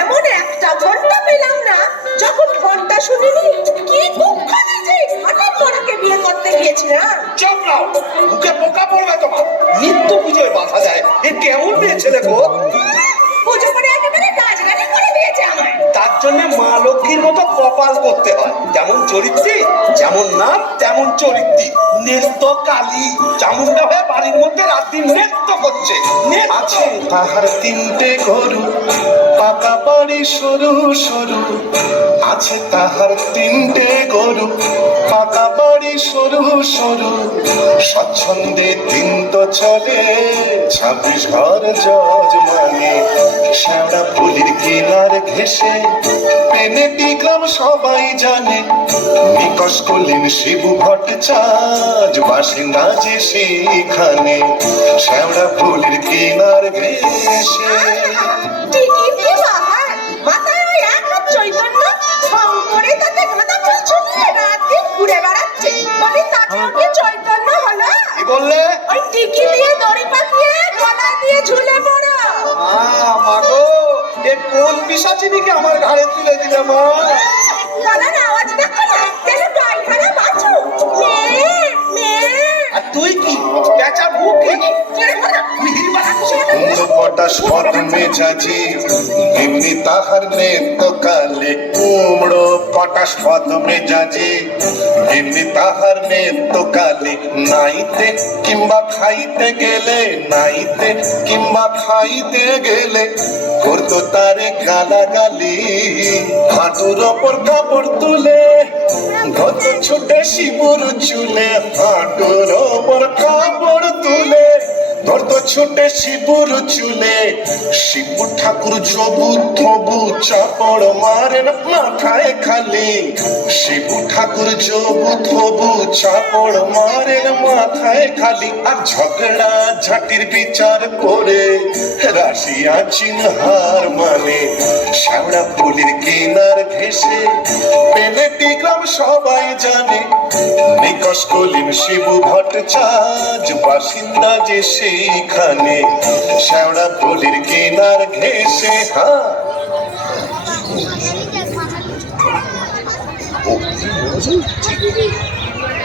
এমন একটা ঘন্টা পেলাম না যখন ঘন্টা শুনিনি। কি দুঃখ যে ঘাটের পরকে বিয়ে করতে গিয়েছিলাম। চুপ নাও, মুখে পোকা পড়বে তোমার। নিত্য পুজোয় বাধা দেয়, এ কেমন মেয়ে ছেলে গো? পুজো করে একেবারে কাজরানি করে দিয়েছে আমায়। তার জন্য মা লক্ষ্মীর মতো কপাল করতে হয়। যেমন চরিত্রী, যেমন নাম তেমন চরিত্রী। নৃত্য কালী চামুন্ডা হয়ে বাড়ির মধ্যে রাত্রি নৃত্য করছে। আছে তাহার তিনটে গরু, পাকা বাড়ি সরু সরু। আছে তাহার তিনটে গরু, পাকা বাড়ি সরু সরু। স্বচ্ছন্দে দিন তো চলে, 26 ঘর যজমানে। শ্যাওড়া ফুলির কিনার ঘেসে পেনেটি গ্রাম সবাই জানে। নিকশ করলেন শিবু ভট্টাচার্য, বাসিন্দা যে সেইখানে। শ্যাওড়া ফুলের কিনার ঘেসে মাথায় ওই এক হাত চৈতন্য শঙ্করে তাতে গাঁদা ফুল ঝুলিয়ে রাত দিন ঘুরে বেড়াচ্ছে। মানে তাকেও কি চৈতন্য হলো? কি বললে? ওই টিকি দিয়ে দড়ি পাকিয়ে গলায় দিয়ে ঝুলে পড়ো। মা গো, এ কোন পিশাচিনীকে আমার ঘাড়ে তুলে দিলে মা? গলার আওয়াজ দেখো না, যেন গাইখানা বাছু। মেয়ে মেয়ে। আর তুই কি পেঁচা মুখি? পটাশ পদ মেজাজি এমনি তাহার নেত্য কালে। কুমড়ো পটাশ পদ মেজাজি এমনি তাহার নেত্য কালে। নাইতে কিংবা খাইতে গেলে, নাইতে কিংবা খাইতে গেলে করতো তারে গালাগালি। হাঁটুর ওপর কাপড় তুলে ধরতো ছুটে শিবুর চুলে। হাঁটুর ওপর কাপড় তুলে ধরতো ছুটে শিবুর চুলে। শিবু ঠাকুর যবু থবু চাপড় মারেন মাথায় খালি। শিবু ঠাকুর যবু থবু চাপড় মারেন মাথায় খালি। আর ঝগড়া ঝাঁটির বিচার করে রাশিয়া চিনহার মানে। শ্যাওড়া ফুলের কিনার ঘেসে পেলেটি গ্রাম সবাই জানে। নিকশ কলিম শিবু ভট্টাচার্য, বাসিন্দা যে সেইখানে। শ্যাওড়া ফুলের কিনার ঘেসে। হ্যাঁ,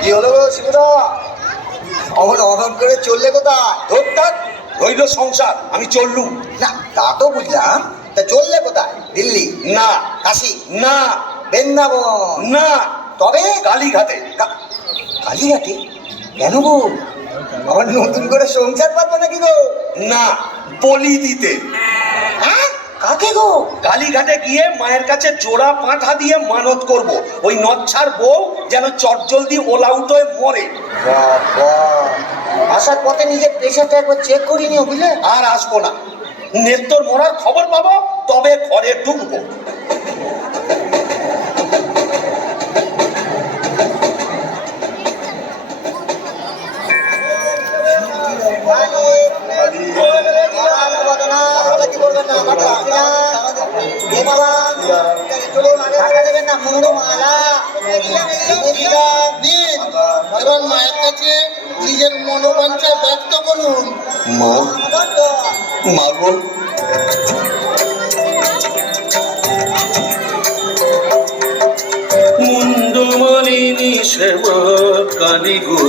কি হলো গো শিবুদা? অমন অনন করে চললে কোথায়? ধরতাক রইল সংসার, আমি চললুম। না তা তো বুঝলাম, তা চললে কোথায়? দিল্লি না, কাশি না, বৃন্দাবন না, তবে কালীঘাটে। কালীঘাটে? কেন গো, আবার নতুন করে সংসার পাতবে নাকি গো? না, বলি দিতে। হ্যাঁ, কাকে গো? কালীঘাটে গিয়ে মায়ের কাছে জোড়া পাঁঠা দিয়ে মানত করব, ওই নচ্ছার বউ যেন চটজলদি ওলাউট হয়ে মরে। বাবা, আসার পথে নিজের প্রেশারটা একবার চেক করি নিও বুঝলে। আর আসবো না, নেত্তর মরার খবর পাবো তবে ঘরে ঢুকবো। এবার মায়ের কাছে নিজের মনোবাঞ্ছা ব্যক্ত করুন। মা, মা গো, মুন্ডমালিনী শ্যামা কালী গো,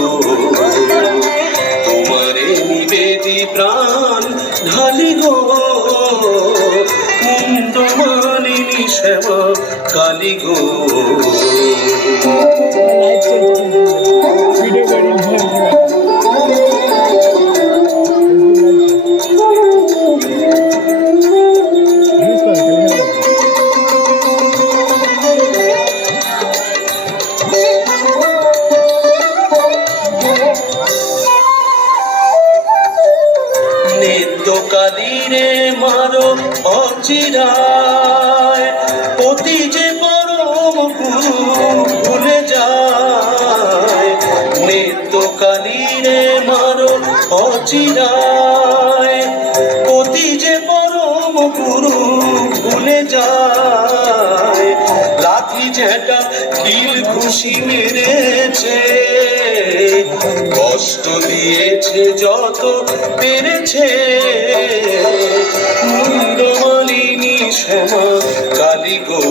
তোমারে নিবেদি প্রাণ ঢালি গো। মুন্ডমালিনী শ্যামা কালী গো। কালীরে মারো অচিরায়, অতি যে পরম গুরু ভুলে যায়। নিত্য কালীরে মারো অচিরায়, অতি যে পরম গুরু ভুলে যায়। লাখ ঝেঁটা কিল ঘুষি মেরেছে, কষ্ট দিয়েছে যত পেরেছে। মুন্ডমালিনী শ্যামা কালী গো,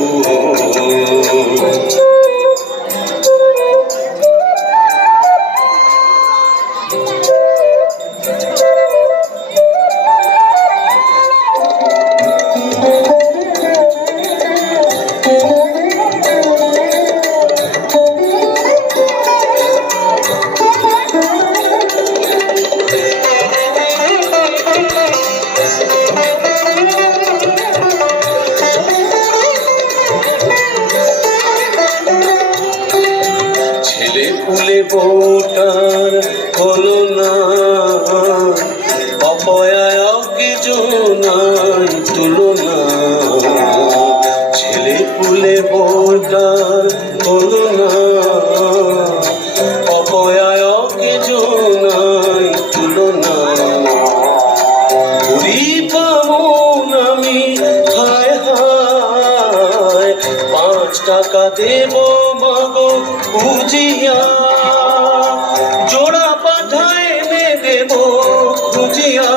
বউটার হলো না, অপয়ায় অজ্ঞজনায় তুলনা। ছেলে পুলে বউটার হলো না, অপয়ায় অজ্ঞজনায় তুলনা। ঘুরি পামন আমি হায় হায়, 5 টাকা দেব মাগো বুঝিয়া, জোড়া পাঠায় এনে দেব খুঁজিয়া।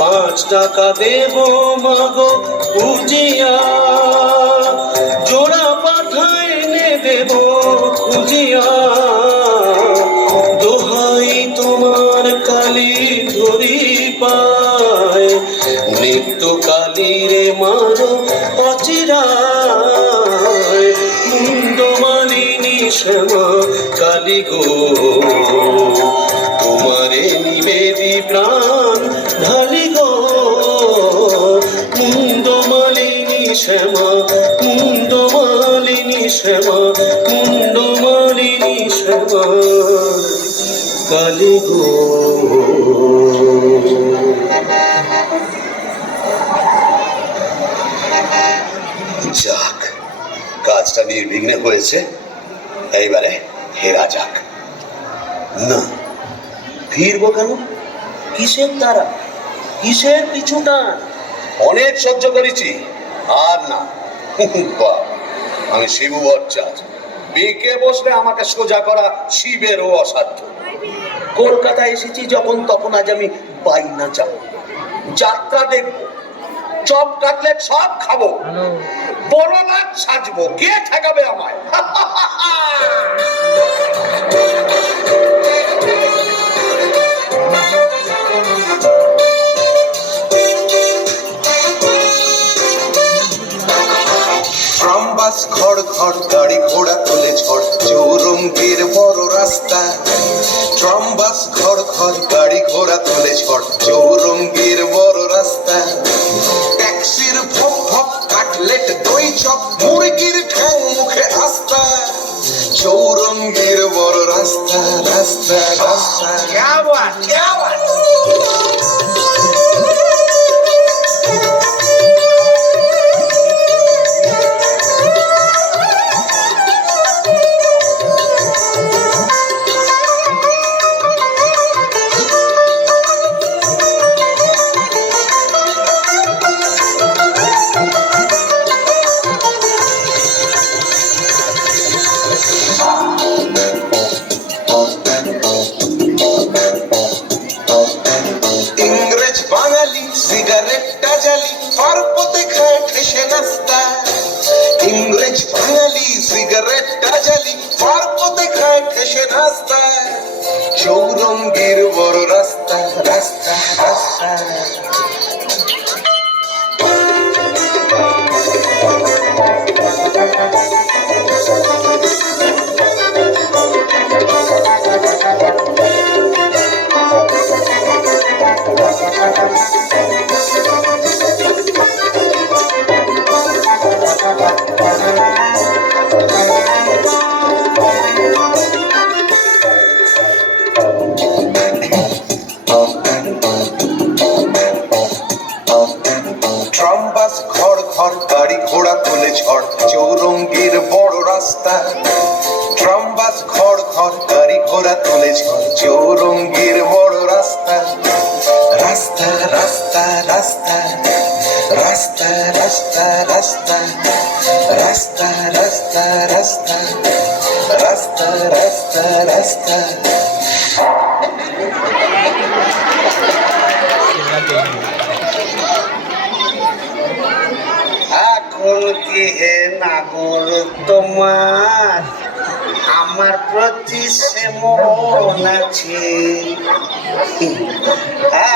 5 টাকা দেব মাগো বুঝিয়া, জোড়া পাঠায় এনে দেব খুঁজিয়া। দোহাই তোমার কালী ধরি পায়, নিত্য কালীর মারো অচিরায়। মুন্ডমালিনী শ্যামা কালী গো, তোমারে নিবেদি প্রাণ ঢালি গো। মুন্ডমালিনী শ্যামা, মুন্ডমালিনী শ্যামা, মুন্ডমালিনী শ্যামা কালী গো। যাক, কাজটা নির্বিঘ্নে হয়েছে, এইবারে হেরা যাক। না, ফিরবো কেন? কিসের তারা, কিসের পিছুটা? অনেক সহ্য করেছি, আর না। বাবা, আমি শিবু ভট্টাচার্য, বেঁকে বসলে আমাকে সোজা করা শিবেরও অসাধ্য। কলকাতায় এসেছি যখন, তখন আজ আমি বাইনা যাব, যাত্রা দেখবো, চপ কাটলেট সব খাবো, বড় নাচ সাজবো, কে ঠেকাবে আমায়? বাস খড় খড়, গাড়ি ঘোড়া তোলে ঝড়, চৌরঙ্গীর বড় রাস্তা। ট্রাম বাস খড় খড়, গাড়ি ঘোড়া তোলে ঝড়, চৌরঙ্গীর বড় রাস্তা। ট্যাক্সির ভপ ভপ, কাটলেট দই চপ, মুরগির ঠ্যাং মুখে আস্তা। চৌরঙ্গীর বড় রাস্তা, রাস্তা রাস্তা। क्या बात, क्या बात। সিগারেটটা জ্বালি, পার্বতে খায় ঠেসে নাস্তা। ইংরেজ বাঙালি সিগারেটটা জ্বালি, পার্বতে খায় ঠেসে নাস্তা। চৌরঙ্গীর বড় রাস্তা, রাস্তা রাস্তা। গাড়ি ঘোড়া তোলে ঝড়, চৌরঙ্গীর বড় রাস্তা। ট্রাম বাস খড় খড়, গাড়ি ঘোড়া তোলে ঝড়, চৌরঙ্গীর বড় রাস্তা। রাস্তা রাস্তা রাস্তা, রাস্তা রাস্তা রাস্তা, রাস্তা রাস্তা রাস্তা রাস্তা রাস্তা রাস্তা এখন কি হে নাগর তোমার আমার প্রতি সে মন আছে?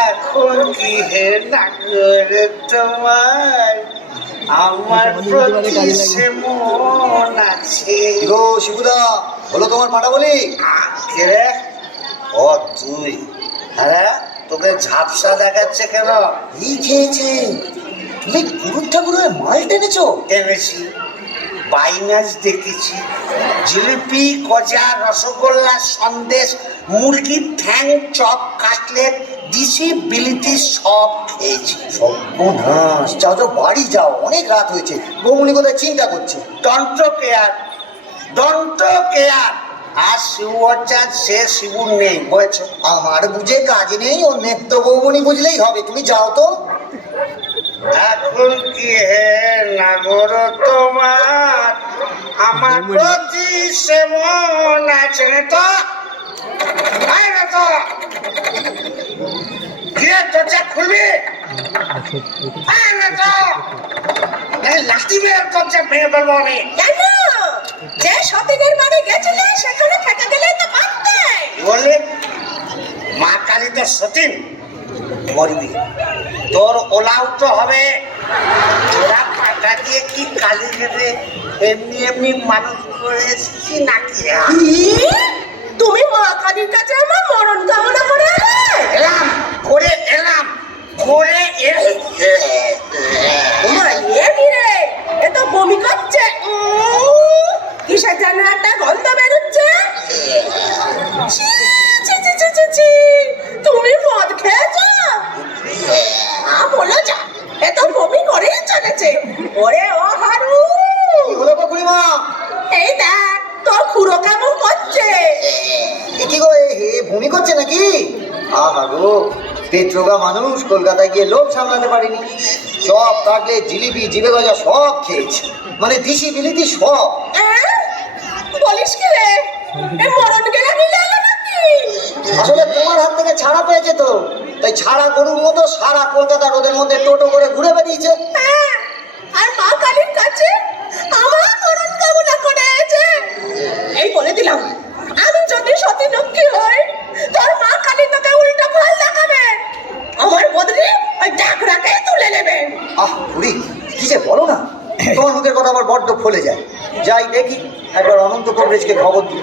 এখন কি হে নাগর তোমার আমার প্রতি সে মন আছে? গো শিবুদা, হলো তোমার পাটা বলি? কে রে? ও তুই? হ্যাঁ, তোকে ঝাপসা দেখাচ্ছে কেন? এই খেয়েছে, তুমি পুরুষ ঠাকুরের মাল টেনেছো? এনেছি, বাইনাস দেখেছি, জিলিপি, গজা, রসগোল্লা, সন্দেশ, মুরগির ঠ্যাং, চপ, কাটলেট, দিশি বিলিতি সব খেয়েছি। সর্বনাশ, যাও যাও বাড়ি যাও, অনেক রাত হয়েছে। বৌমনি কোথায় চিন্তা করছে? দন্ত কেয়ার, দন্ত কেয়ার। আর শিবচাঁদ সে শিবুর নেই, বুঝেছ? আমার বুঝে কাজ নেই, ও নেত্য বৌমনি বুঝলেই হবে। তুমি যাও তো। এখন কি হে নাগর তোমার আমার প্রতি সে মন আছে তো? আয় না তো, গিয়ে দরজা খুলবি? আয় না তো, লাঠি মেয়ে দরজা ভেঙে ফেলবো আমি। কেন? যে সতীনের বাড়ি গেছিলে সেখানে থেকে গেলে তো পারতে। বলে মা কালী তো সতীন, মরবি, তোর ওলাউট হবে। তোরা পাটা দিয়ে কি কালী গেলে এমনি এমনি মানুষ করে এসেছি নাকি? তুমি মা কালীর কাছে আমার মরণ কামনা করে এলে? এলাম করে এলাম করে ওমা, এ কি রে? এ তো বমি করছে। কিসের যেন একটা গন্ধ বেরোচ্ছে। ছি, ছি, ছি, ছি, ছি, ছি। তুমি মদ খেয়েছো? বলো যা, এ তো বমি করেই চলেছে। ওরে ও হারু, কি হলো গো খুড়িমা? এই দেখ তোর খুড়ো কেমন করছে। এ কি গো, এ বমি করছে নাকি? আহা গো, পেট্রোগা মানুষ, কলকাতায় গিয়ে লোভ সামলাতে পারিনি। চপ, কাটলেট, জিলিপি, জিবে গজা সব খেয়েছি, মানে দিশি বিলিতি সব। বলিস কি রে? এ মরণ গেলে মিলে এলো নাকি? আসলে তোমার হাত থেকে ছাড়া পেয়েছে তো, তাই ছাড়া গরুর মতো সারা কলকাতা রোদের মধ্যে টোটো করে ঘুরে বেরিয়েছে। হ্যাঁ, আর মা কালীর কাছে আমার মরণ কামনা করেছে। এই বলে দিলাম, আমি যদি সতী লক্ষ্মী হই, তোর মা কালী তোকে উল্টো ফল দেখাবে। আমার বদলে ওই ডাকরাকে তুলে নেবে। আহ বুড়ি, কি যে বলো না, তোমার মুখের কথা আবার বড্ড ফলে যায়। যাই দেখি, একবার অনন্ত কবরেজকে খবর দিই।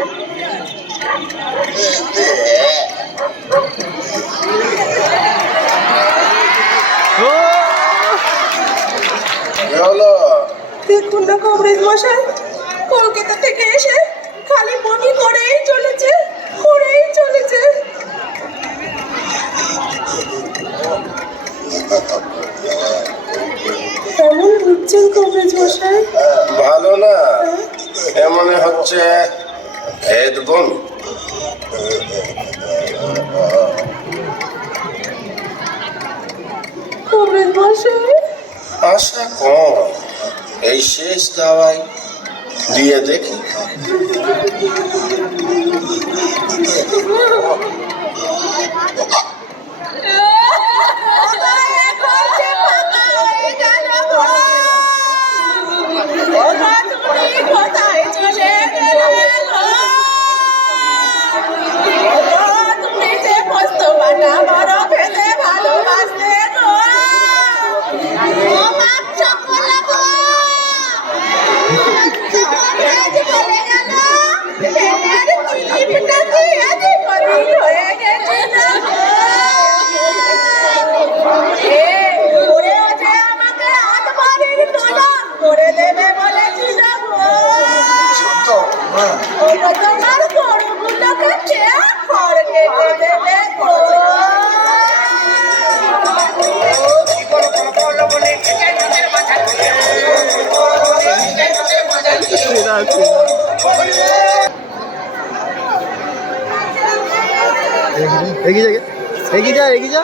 দেখুন না কবরেজ মশাই, কলকাতা থেকে এসে খালি বমি করেই চলেছে, করেই চলেছে। কেমন বুঝছেন কবরেজ মশাই? ভালো না, এমন হচ্ছে হেডফোন। কবরেজ মশাই, আশা কম, এই শেষ দাওয়াই দিয়ে দেখি। কোথায় চলে গেলে? তুমি যে পোস্ত বাটা বড় খেতে ভালোবাসতে গো। ও বাপ সকলা গো, আজ বলে গেল এদের চিলিপটা কি আজ কদিন হয়ে গেছে না গো। এ ওরে আছে আমাকে হাত বাড়ির তোলা করে দেবে বলেছিল গো। ওগো তোমার গরুগুলোকে খেয়ে খড় কেটে দেবে গো। এগিয়ে যা এগিয়ে যা।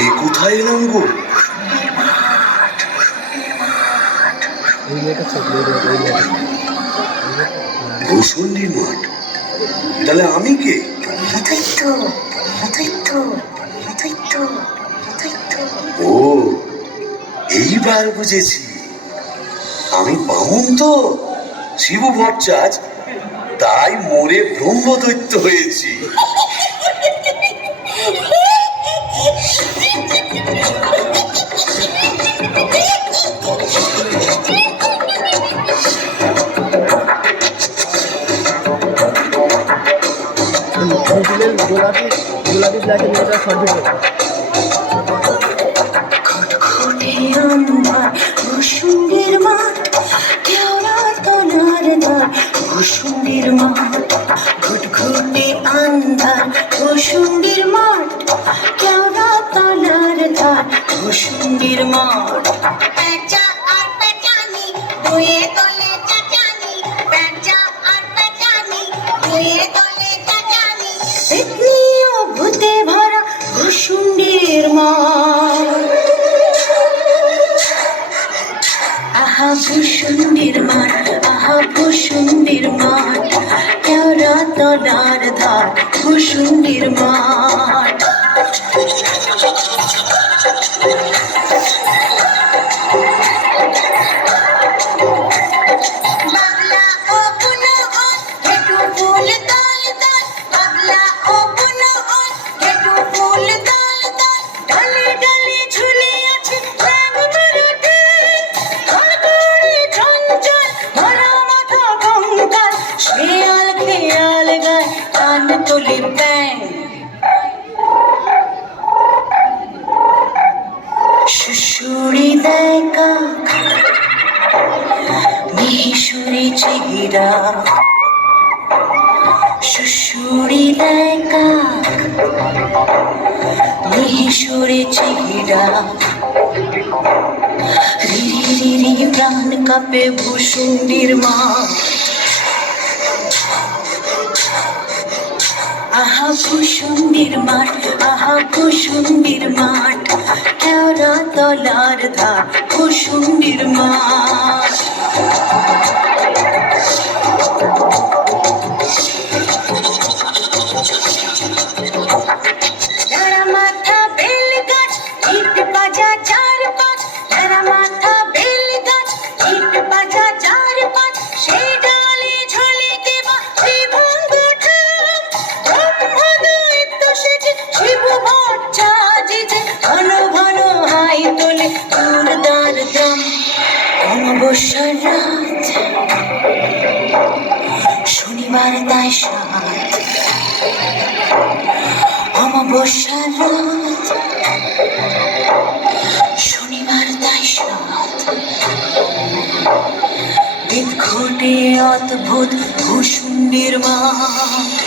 এ কোথায় এলাম গো? ভূষণ্ডির মাঠ, তাহলে আমি কে? ও, এইবার বুঝেছি, আমি বামুন তো, শিবু ভট্টাচ, তাই মোরে ব্রহ্মদৈত্য হয়েছি। গোলাপি গোলাপি ব্ল্যাকের মেয়েটা শর্ট ভিডিও। ভূষুণ্ডির মাঠ, কেওড়া তলার ধার, ভূষুণ্ডির মাঠ, ঘুটঘুটে আন্ধার, ভূষুণ্ডির মাঠ, কেওড়া তলার ধার, ভূষুণ্ডির মাঠ। পেঁচা আর পেঁচানি, দুয়ে তলে চাচানি, পেঁচা আর পেঁচানি, দুয়ে তলে চাচানি, পেতনিও ভূতে ভরা ভূষুণ্ডির মাঠ। আহা ভূষুণ্ডির মাঠ, আহা ভূষুণ্ডির মাঠ, কেওড়া তলার ধার, ভূষুণ্ডির মাঠ। বাবলা ও বুনো ওই, ঘেটু ফুল দল দল, বাবলা ও বুনো ওই, ঘেটু ফুল দল দল, ডালে ডালে ঝুলে আছে ব্যাঙ মারাঠে, ঘরঘরে চঞ্চল, ভরা মাথা কঙ্কাল, শেয়াল খেয়াল গায়, কান তোলে ব্যাঙ। শুশুড়ি দেয় কাক, মিহিসুরি চেহারা, শুশুড়ি দেয় কাক, মিহিসুরি চেহারা, রিরি রিরি প্রাণ কাঁপে ভূষুণ্ডির মাঠ। আহা ভূষুণ্ডির মাঠ, আহা ভূষুণ্ডির মাঠ, কেওড়া তলার ধার, ভূষুণ্ডির মাঠ। যারা মাথা বেল গাছ, ইট বাজা চার পাঁচ, যারা মাথা বেল গাছ, ইট বাজা চার পাঁচ, সেই ডালে ঝুলে কেবা বিভঙ্গ ঠাম, ব্রহ্মদৈত্য সেজে শিবু ভট্টাচার্য যে ঘন ঘন হাই তোলে দুর্দার দাম। অমাবস্যার রাত, শনিবার তাই সাত, অমাবস্যার রাত, শনিবার তাই সাত, বিদঘটে অদ্ভুত ভূষুণ্ডির মাঠ।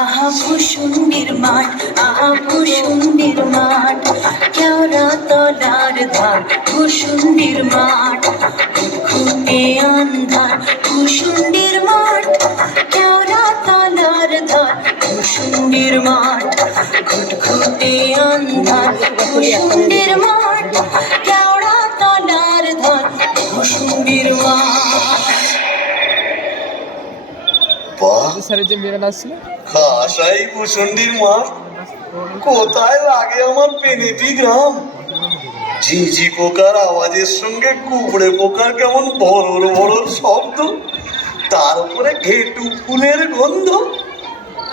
আহা ভূষুণ্ডির মাঠ, আহা ভূষুণ্ডির মাঠ, কেওড়া তলার ধার, ভূষুণ্ডির মাঠ, ঘুটঘুটে আন্ধার, ভূষুণ্ডির মাঠ, কেওড়া তলার ধার, ভূষুণ্ডির মাঠ, ঘুটঘুটে আন্ধার, ভূষুণ্ডির মাঠ, কেওড়া তলার ধার, ভূষুণ্ডির মাঠ। বাহ, স্যারের যে মেয়েরা নাচছিল, খাসাই ভূষণ্ডির মাঠ, কোথায় লাগে আমার পেনেটি গ্রাম। ঝিঝি পোকার আওয়াজের সঙ্গে কুবড়ে পোকার কেমন বড়র বড়র শব্দ, তার উপরে ঘেটু ফুলের গন্ধ।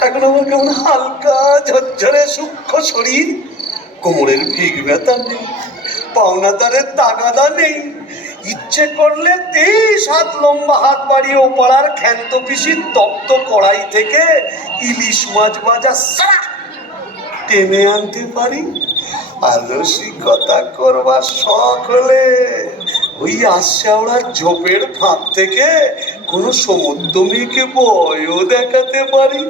এখন আমার কেমন হালকা ঝরঝরে সূক্ষ্ম শরীর, কোমরের ভিগ ব্যথা নেই, পাওনাদারের তাগাদা নেই, ইচ্ছে করলে 23 হাত লম্বা হাত বাড়িয়ে ওপাড়ার ক্ষান্ত পিসির তপ্ত কড়াই থেকে ইলিশ মাছ ভাজা সারা টেনে আনতে পারি। আর রসিকতা করবার শখ হলে ওই আশাওড়ার ঝোপের ফাঁক থেকে কোনো সমুদ্র মেয়েকে বয়ও দেখাতে পারি।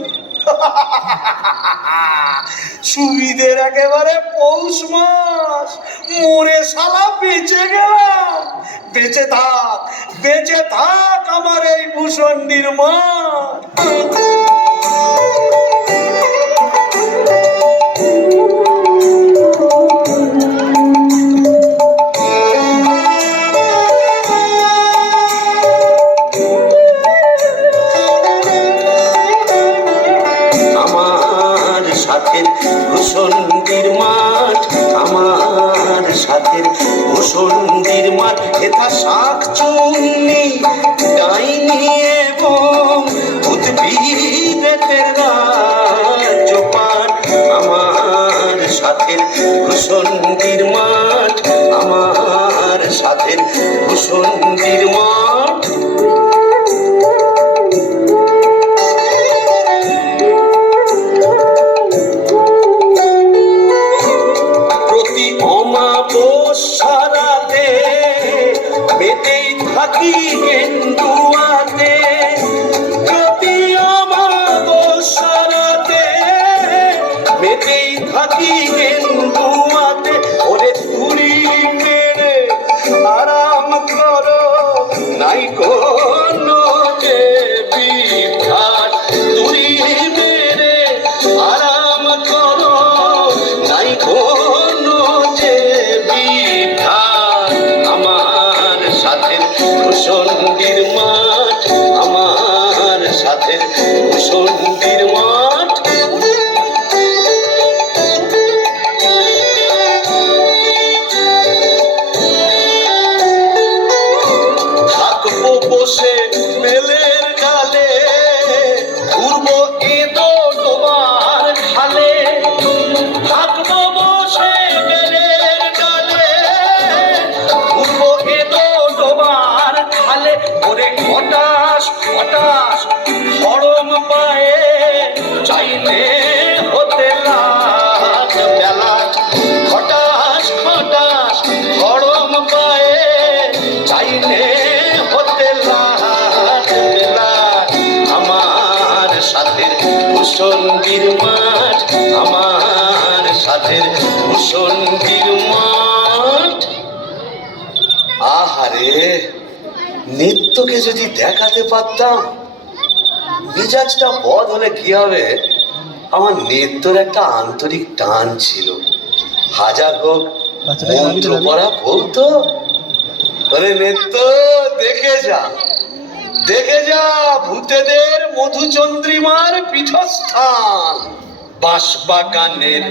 সুবিধের একেবারে পৌষ মাস, মোরে শালা বেঁচে গেলাম। বেঁচে থাক, বেঁচে থাক আমার এই ভূষণ্ডির মাঠ। আমার সাথের ভূষণ্ডির মাঠ, আমার সাথের ভূষণ্ডির মাঠ, হেথা শাক চুন্নি ডাইনি এবং উদ্ভিদের রাজ্যপাঠ। আমার সাথের ভূষণ্ডির মাঠ, আমার সাথের ভূষণ্ডির মাঠ। প্রতি অমাবস্যারাতে মেতেই থাকি গেন্দুয়াতে, প্রতি অমাবস্যারাতে মেতেই থাকি গেন্দুয়াতে। ওরে তুড়ি মেরে আরাম করো, নাই কোনো যে বিভ্রাট। তুড়ি মেরে আরাম করো, নাই কোনো যে বিভ্রাট। আমার সাথে ভূষণ্ডির মাঠ, আমার সাথে ভূষণ্ডির মাঠ। থাকবো বসে বেলের ডালে, ঘুরবো এদো ডোবার খালে। থাকবো বসে বেলের ডালে, ঘুরবো এদো ডোবার খালে। ওরে হটাস হটাস গরম পায়ে চাইলে হতে লাখ বেলা। হটাস হটাস গরম পায়ে চাইলে হতে লাখ বেলা। আমার সাথে ভূষণ্ডির মাঠ, আমার সাথে ভূষণ্ডির মাঠ। আহারে, নৃত্যকে যদি দেখাতে পারতাম, মেজাজটা বদ হলে কি হবে? আমার নৃত্যর একটা আন্তরিক টান ছিল। হাজার হোক মন্ত্র পড়া বলতো, ওরে নৃত্য দেখে যা, দেখে যা ভূতেদের মধুচন্দ্রিমার পীঠস্থান। বাঁশবাগানের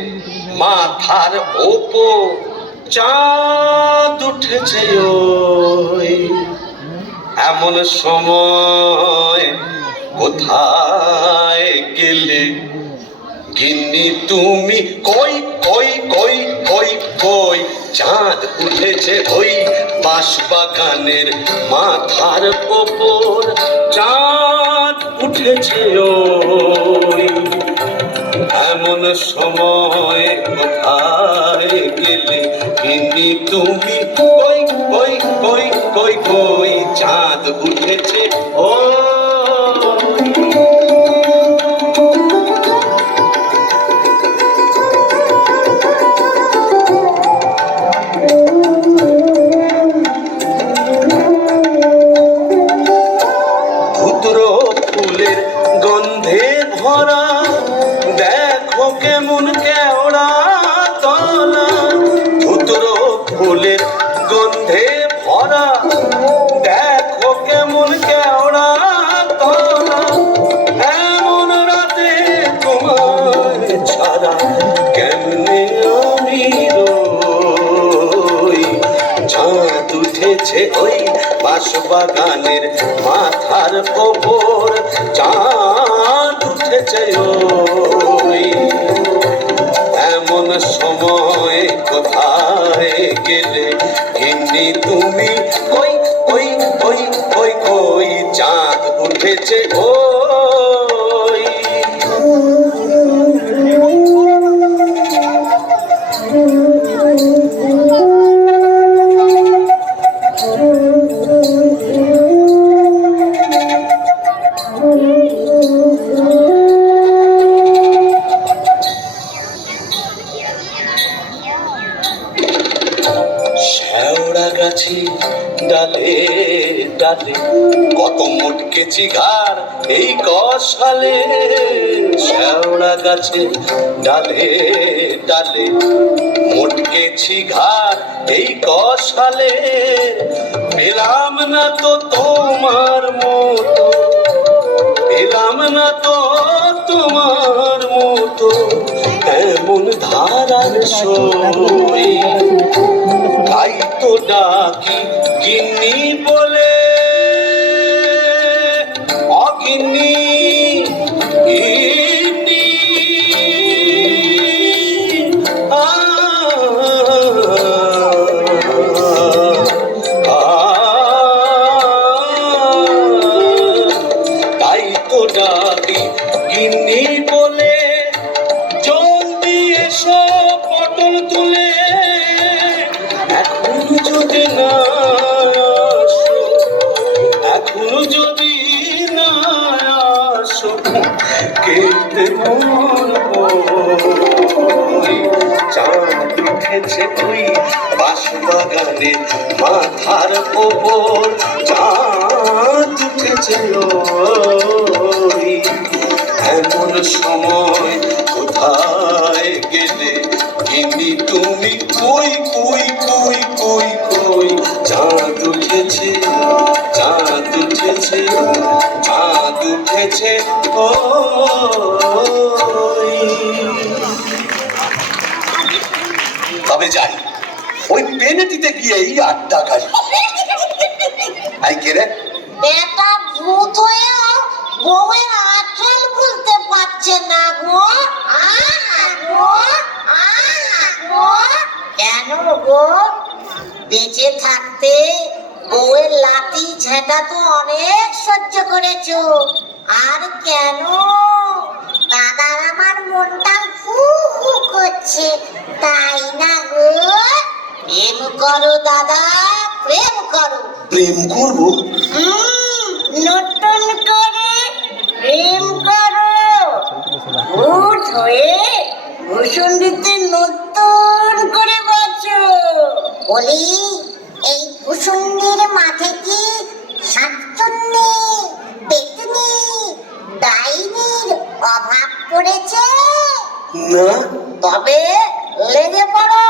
মাথার ওপর চাঁদ উঠেছে ওই, এমন সময় কোথায় গেলে গিন্নি তুমি? কই কই কই কই কই, চাঁদ উঠেছে ওই বাঁশবাগানের মাথার ওপর, চাঁদ উঠেছে ওই, এমন সময় কোথায় গেলে গিন্নি তুমি? কই কই কই কই কই, চাঁদ উঠেছে ওই। ফুলের গন্ধে ভরা, দেখো কেমন কেওড়া তলা। ধুতরো ফুলের গন্ধে ভরা, দেখো কেমন কেওড়া তলা। এমন রাতে তোমার ছাড়া কেমনে আমি রই। চাঁদ উঠেছে ওই বাঁশবাগানের মাথার ওপর, চাঁদ উঠেছে ওই, এমন সময় কোথায় গেলে গিন্নি তুমি? কই কই কই কই কই, চাঁদ উঠেছে ওই। শ্যাওড়া গাছি ডালে ডালে কত মোট মোটকেছি ঘাড় এই কষালে, শ্যাওড়া গাছে ডালে ডালে মোটকেছি ঘাড় এই কষালে, পেলাম না তো তোমার মতো, পেলাম না তো তোমার মতো এমন ধারার সই, তাই তো ডাকি গিন্নি বলে, অগিন্নি গিন্নি। তাই তো ডাকি গিন্নি বলে, জলদি এসো পটল তুলে, এখন যদি না আসো, এখন যদি না আসো, কেটে মরবো। চাঁদ উঠেছে ওই বাঁশবাগানে মাথার ওপর, চাঁদ উঠেছে ওই, এমন সময় কোথায় গেলে গিন্নি তুমি, কই কই কই কই কই, চাঁদ উঠেছে, চাঁদ উঠেছে, চাঁদ উঠেছে ওই। তবে যাই, ওই পেনেটিতে গিয়েই আড্ডা কাজ। আই কে রে? বেটা ভূত হয়েও বউয়ের আঁচল খুলতে পারছে না গো। কেন গো? বেঁচে থাকতে বউয়ের লাঠি ঝেঁটা তো অনেক সহ্য করেছো, আর কেন? দাদার আমার মনটা হু হু করছে, তাই না গো? প্রেম করো দাদা, প্রেম করো। প্রেম করবো? নতুন করে প্রেম করো, ভূত হয়ে ভূষণ্ডিতে নতুন করে বাঁচো। বলি, এই ভূষণ্ডির মাঠে কি শাকচুন্নি, পেতনি, ডাইনির অভাব পড়েছে? না। তবে লেগে পড়ো।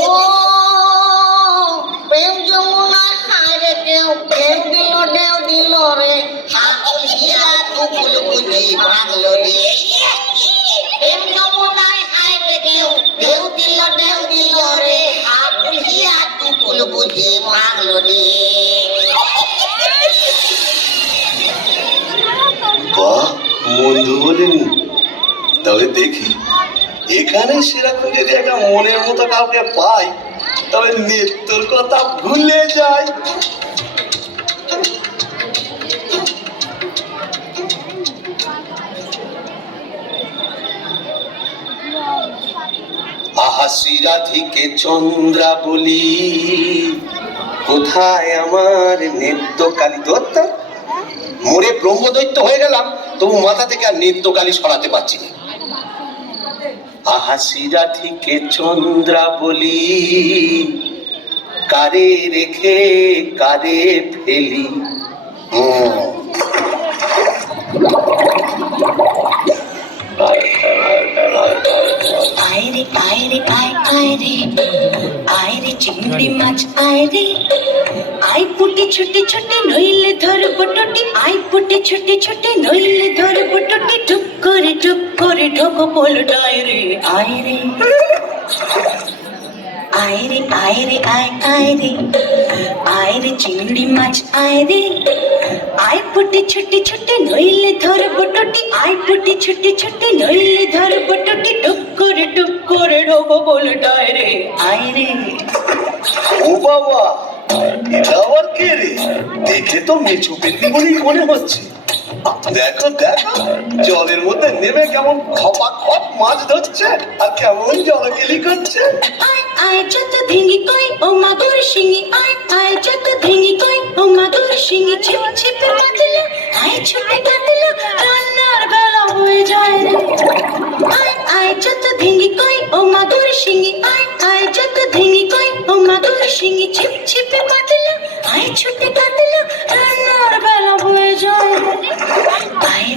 ও প্রেম যমুনা হারে কেউ ঢেউ দিল, ঢেউ দিল রে, আকুল হিয়া টুকুল বুঝি ভাঙলো রে। প্রেম যমুনায় হারে কেউ ঢেউ দিল, ঢেউ দিল রে, আকুল হিয়া টুকুল বুঝি ভাঙলো রে। বাহ, মন্দ বলেনি। তবে দেখি এখানে সেরকম যদি একটা মনের মতো কাউকে পাই, তবে নেত্রর কথা ভুলে যাই। আহা শ্রীরাধিকে চন্দ্রা বলি, কোথায় আমার নেত্রকালী দত্ত? মরে ব্রহ্মদৈত্য হয়ে গেলাম, তবু মাথা থেকে আর নেত্রকালী সরাতে পারছি না। আহা শ্রীরাধিকে চন্দ্রা বলি, কারে রেখে কারে ফেলি। আয় রে আয় রে আয় আয় রে, আয় রে চিংড়ি মাছ আয় রে, আয় পুটি ছুটি ছুটি নইলে ধরবো টুটি, আয় পুটি ছুটি ছুটি নইলে ধরবো টুটি, টুক করে ঢোকো পোলটায় রে। আয় রে আয় রে আয় রে আয় আয় রে, আয় রে চিংড়ি মাছ আয় রে, আয় পুটি ছুটি ছুটি নইলে ধরবো টুটি, আয় পুটি ছুটি ছুটি নইলে ধরবো টুটি, টুক করে ঢোকো পোলটায় রে। আয় রে। ও বাবা, এটা আবার কে রে? দেখে তো মেছু পেতনি বলেই মনে হচ্ছে। দেখো দেখো, জলের মধ্যে নেমে কেমন খপা খপ মাছ ধরছে, আর কেমন জলকেলি করছে। আয় আয় যত ধিঙ্গি কই ও মাগুর শিঙি, আয় আয় যত ধিঙ্গি কই ও মাগুর শিঙি, ছিপ ছিপে কাটলো, আয় ছুটে কাটলো, রান্নার বেলা হয়ে যায় রে। আয় আয় যত ধিঙ্গি কই ও মাগুর শিঙি, আয় আয় যত ধিঙ্গি কই ও মাগুর শিঙি, ছিপ ছিপে কাটলো, আয় ছুটে কাটলো, রান্নার বেলা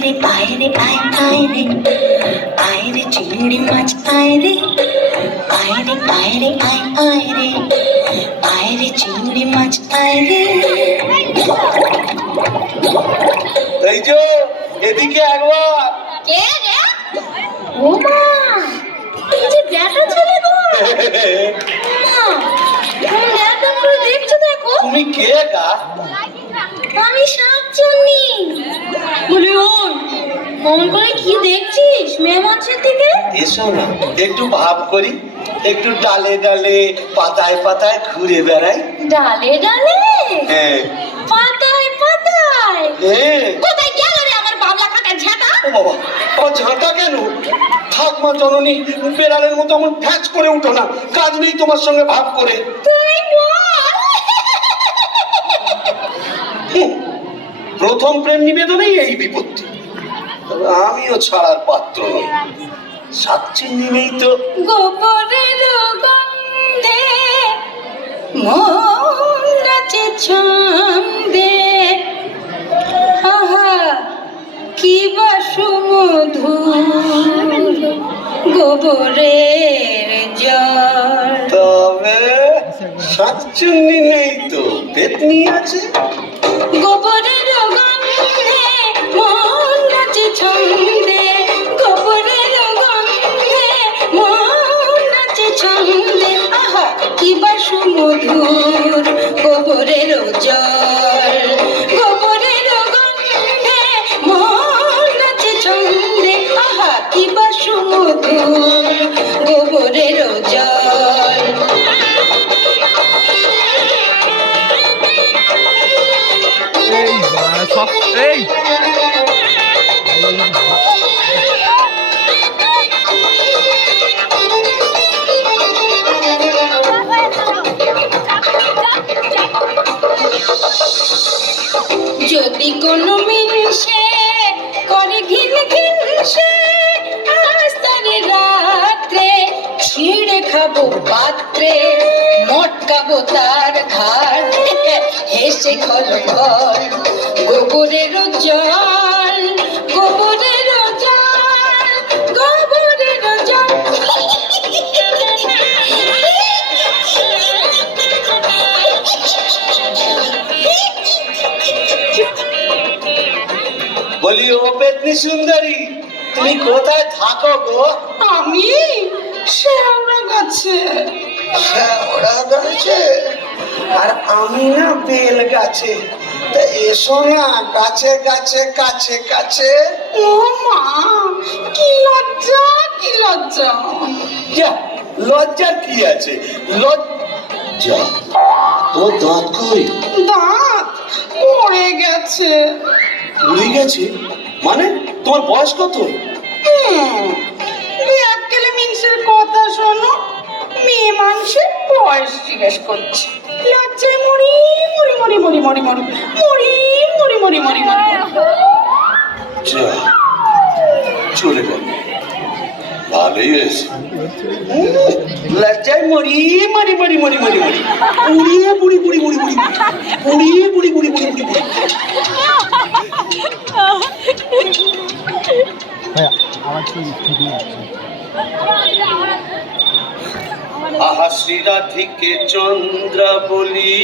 রে আয় রে আয় আয় রে আয় রে চিংড়ি মাছ আয় রে আয় রে আয় রে আয় আয় রে আয় রে চিংড়ি মাছ আয় রে। এই যে এদিকে একবার। কে রে? ও মা, এই যে ব্যাটা ছেলে গো। মা, তুমি ব্যাটা করে দেখছো দেখো। তুমি কে গা? আমি শাকচুন্নি। বলি ওই, মন করে কি দেখছিস মেয়ে মানুষের দিকে? এসো না একটু ভাব করি, একটু ডালে ডালে পাতায় পাতায় ঘুরে বেড়াই। ডালে ডালে? হ্যাঁ। পাতায় পাতায়? হ্যাঁ। কোথায় গেল রে আমার বাবলা কাটা ঝাঁটা? ও বাবা, ও ঝাঁটা কেন? ঠাকমা জননী, বেড়ালের মতো এমন ফ্যাচ করে উঠো না, কাজ নেই তোমার সঙ্গে ভাব করে। তুই বল। প্রথম প্রেম নিবেদনেই এই বিপত্তি, তবে আমিও ছাড়ার পাত্র নই। শাকচুন্নি নেই তো। গোবরের গন্ধে মন নাচে ছন্দে, আহা কি বা সুমধুর গোবরের জল। তবে শাকচুন্নি নেই তো, পেতনি আছে। গোবরের গন্ধে মন নাচে ছন্দে, গোবরের গন্ধে মন নাচে ছন্দে, আহা কি বা সুমধুর গোবরের জল। গোবরের গন্ধে মন নাচে ছন্দে, আহা কি বা সুমধুর গোবরের জল। এই সব এই যদি কোনো মিনসে করে ঘিন ঘিন সে, আজ তার রাত্রে ছিঁড়ে খাবো পাত্রে, মটকাবো তার ঘাট হেসে খল খল গোবরের জল, গোবরের জল, গোবরের জল। বলি ও পেতনি সুন্দরী, তুমি কোথায় থাকো গো? আমি শ্যাওড়া গাছে। শ্যাওড়া গাছে? আর আমি না বেল গাছে। তা এসো না গাছে গাছে কাছে কাছে। ও মা, কি লজ্জা কি লজ্জা। যা, লজ্জার কি আছে? লজ্জা? তোর দাঁত কই? দাঁত পড়ে গেছে। উড়ে গেছে? মানে তোমার বয়স কত? ব্যাককেলে মিংসের কথা শোনো, মেয়ে মানুষের বয়স জিজ্ঞেস করছে। লজ্জায় মরি মরি মরি মরি মরি মরি মরি মরি মরি মরি মরি। যা, চলে গেল, ভালোই হয়েছে। লজ্জায় মরি মরি মরি মরি মরি মরি উড়িয়ে বুড়ি বুড়ি বুড়ি বুড়ি উড়িয়ে বুড়ি বুড়ি বুড়ি বুড়ি বুড়ি। আহা শ্রীরাধিকে চন্দ্র বলি,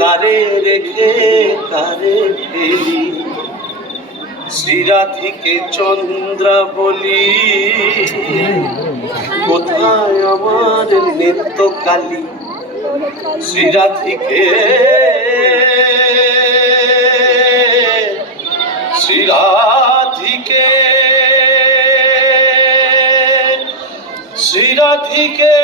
কারে রেখে কারে ফেলি। শ্রীরাধিকে চন্দ্র বলি, কোথায় আমার নিত্য কালী। শ্রীরাধিকে শ্রীরাধিকে শ্রীরাধিকে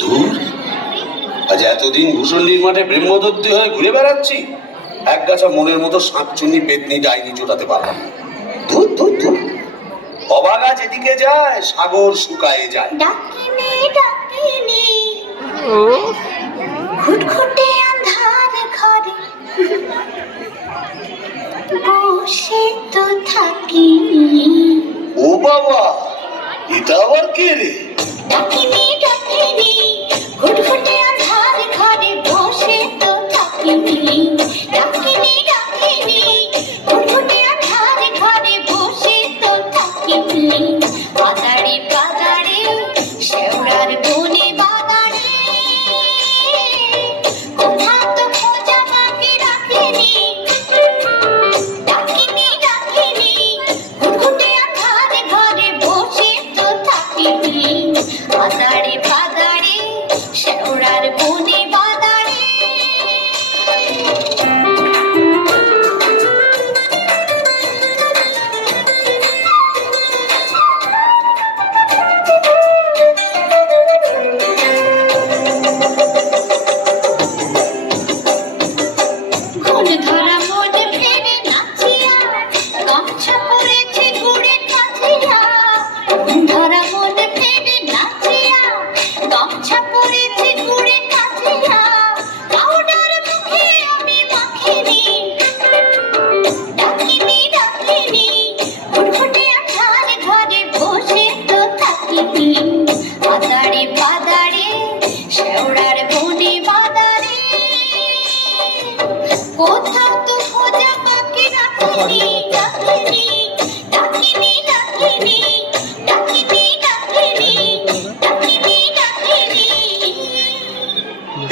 ধুর, আজ এতদিন ভূষণ্ডির মাঠে ব্রহ্মদত্তি হয়ে ঘুরে বেড়াচ্ছি, এক গাছা মনের মতো শাকচুন্নি পেতনি ডাইনি জোটাতে পারলাম। ধুর ধুর ধুর, অবাগা যেদিকে যায় সাগর শুকায়ে যায়। ডাকিনি ডাকিনি ঘুটঘুটে আন্ধার ঘরে বসে তো থাকি। ও বাবা, এটা আবার কে রে? ডাকিনি ডাকিনি ঘুটঘুটে আন্ধার ঘরে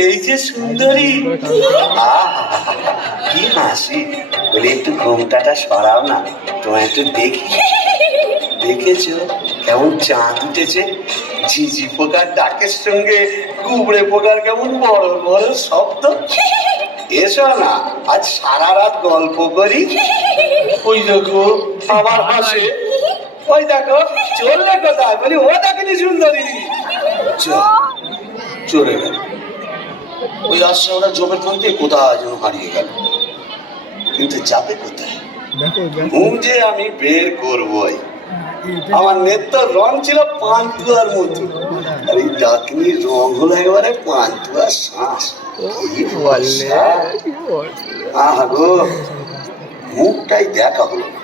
এই যে সুন্দরী, আহা কি হাসি। বলি একটু ঘোমটাটা সরাও না, তোমায় একটু দেখি। দেখেছো কেমন চাঁদ উঠেছে? ঝিঝি পোকার ডাকের সঙ্গে কুবড়ে পোকার কেমন বড় বড় শব্দ। এসো না আজ সারা রাত গল্প করি। ওই দেখো আবার হাসে। ওই দেখো চললে কোথায়? বলি ও দেখেনি সুন্দরী, চলে গেল। ওই আশ্রমটা জমের মধ্যে কোথায় যেন হারিয়ে গেল, কিন্তু যাবে কোথায়? ঘুম যে আমি বের করবই। আমার নেত্র রং ছিল পান্তুয়ার মতো, আর এই ডাকনির রং হলো একেবারে পান্তুয়ার শ্বাস। কি বর্ষা! আহা গো, মুখটাই দেখা হলো না।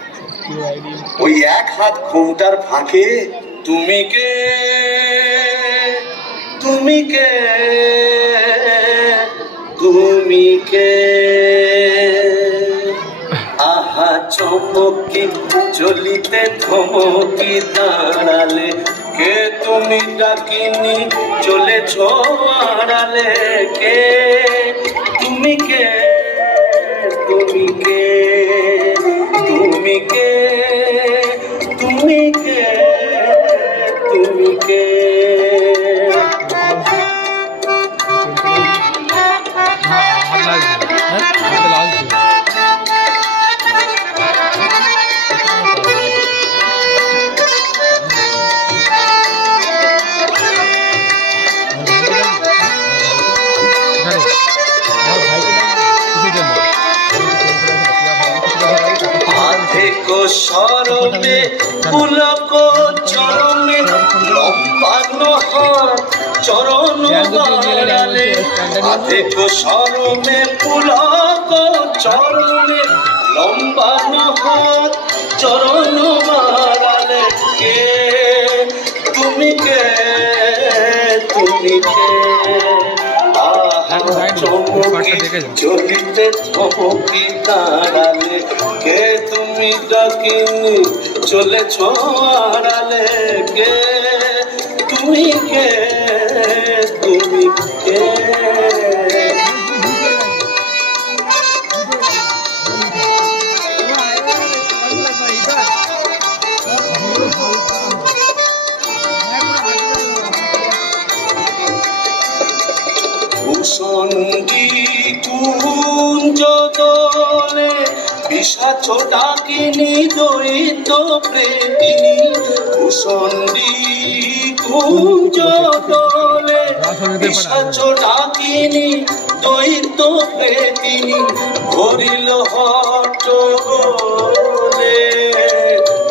ওই এক হাত ঘুমটার ফাঁকে তুমি কে, তুমি কে, তুমি কে, আহা চমকি চলিতে থমকি দাঁড়ালে, কে তুমি ডাকিনি চলেছ আড়ালে, কে তুমি কে, তুমি কে, তুমি কে, তুমি কে, তুমি কে। সরমে পুলক চরণে লম্বানো হাত চরণ বাড়ালে, আধেক সরমে পুলক চরণে লম্বানো হাত চরণ বাড়ালে, কে তুমি কে, তুমি কে, আহা চমকি চলিতে থমকি দাঁড়ালে, কে তুমি ডাকিনি চলেছ আড়ালে, কে তুমি কে, তুমি কে। ভূষণ্ডী কুঞ্জ দলে পিশাচ ডাকিনী দৈত্য প্রেমিনী, ভূষণ্ডী কুঞ্জ দলে পিশাচ ডাকিনী দৈত্য প্রেমিনী, ভরিল হট্টগোলে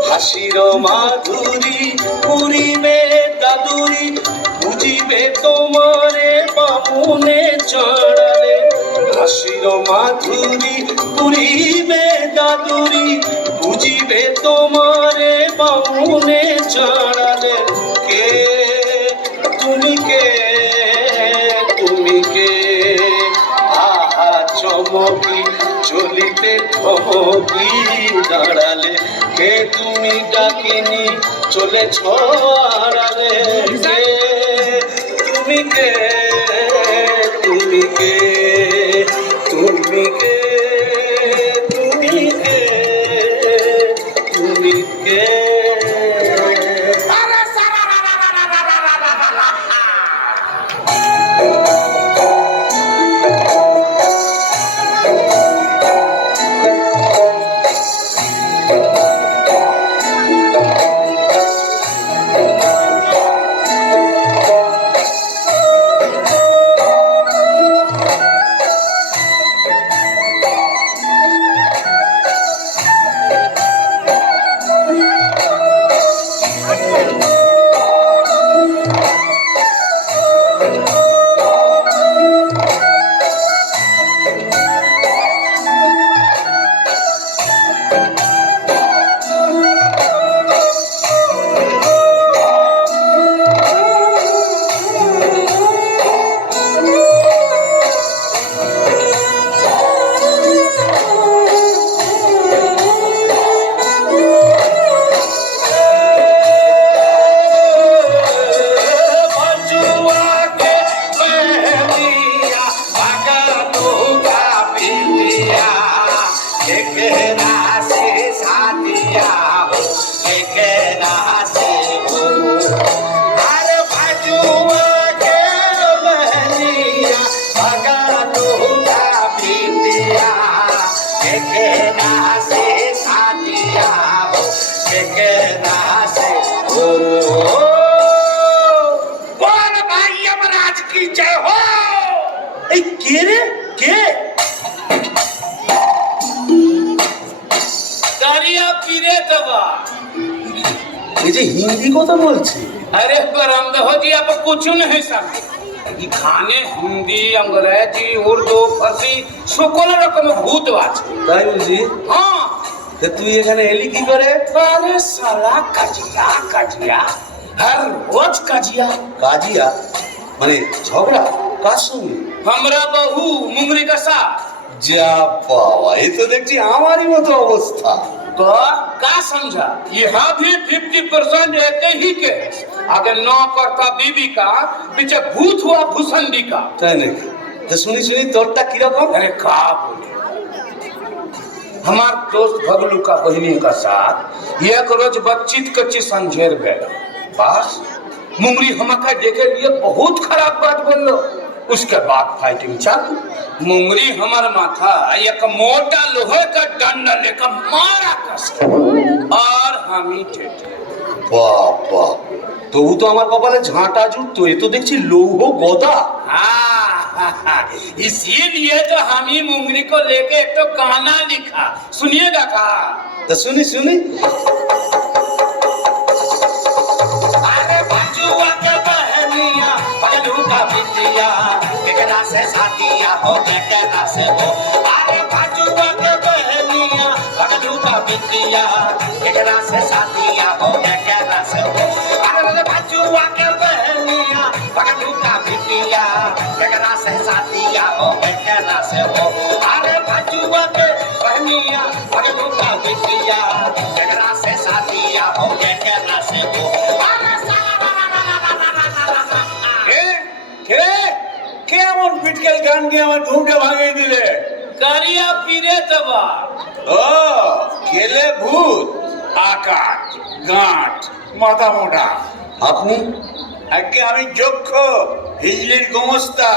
হাসির মাধুরী পুরিবে দাদুরি, বুঝিবে তোমারে বামুনে চড়ালে, হাসির মাধুরী পুরিবে দাদুরি, বুঝিবে তোমারে বামুনে চড়ালে, কে তুমি কে, তুমি কে, আহা চমকি চলিতে থমকি দাঁড়ালে, কে তুমি ডাকিনি চলেছ আড়ালে, কে তুমি কে, তুমি কে, তুমি কে, তুমি কে, তুমি কে। এই কে রে, কে? कारिया पीरे दवा। এই যে হিন্দি কথা বলছে। अरे परम हो जी आप कुछ नहीं समझे। ये खाने हिंदी अंग्रेजी उर्दू फारसी সকল রকম ভূত আছে। তাই বুঝি? हाँ তা তুই এখানে এলি কি করে? अरे साला कजिया कजिया हर रोज कजिया। কাজিয়া মানে ঝগড়া কার সঙ্গে? हमरा बहू मुंगरी का साथ। যা বাবা, এই তো দেখছি আমারই মতো অবস্থা। तो का समझा यहाँ भी 50% एक ही के अगर नौ करता बीबी का पीछे भूत हुआ भूसंडी का। তাই নাকি? তা শুনি শুনি তোরটা কিরকম? अरे का बोले हमार दोस्त भगलू का बहनी का साथ एक रोज बातचीत कच्ची समझेर गए बस मुंगरी हमका देखे लिए बहुत खराब बात बोलो। उसके बाद फाइटिंग चालू। मुंगरी हमार माथा एक मोटा लोहे का डंडा लेकर मारा कस के और हम ही थे। বাবা, তবু তো আমার কপালে ঝাঁটা জুটতো, এ তো দেখছি লৌহ গদা। हाँ, इसीलिए तो हम ही मुंगरी को लेके एक तो गाना लिखा सुनिएगा का। তা শুনি শুনি। अरे बचुआ के बहनिया पगलू का बिटिया केकरा से साथिया हो केकरा से हो। अरे बचुआ के बहनिया पगलू का बिटिया केकरा से साथिया हो केकरा से हो। अरे बचुआ के बहनिया पगलू का बिटिया केकरा से साथिया हो केकरा से हो। अरे बचुआ के बहनिया पगलू का बिटिया केकरा से साथिया हो केकरा से हो। কেমন পিটকেল গান দিয়ে আমার ঘুমটা ভাঙিয়ে দিলে? কারিয়া পীরে দেবা। ও কেলে ভূত, আকাট গাঁট মাথা মোটা। আপনি? আজকে আমি যক্ষ হিজলির গোমস্তা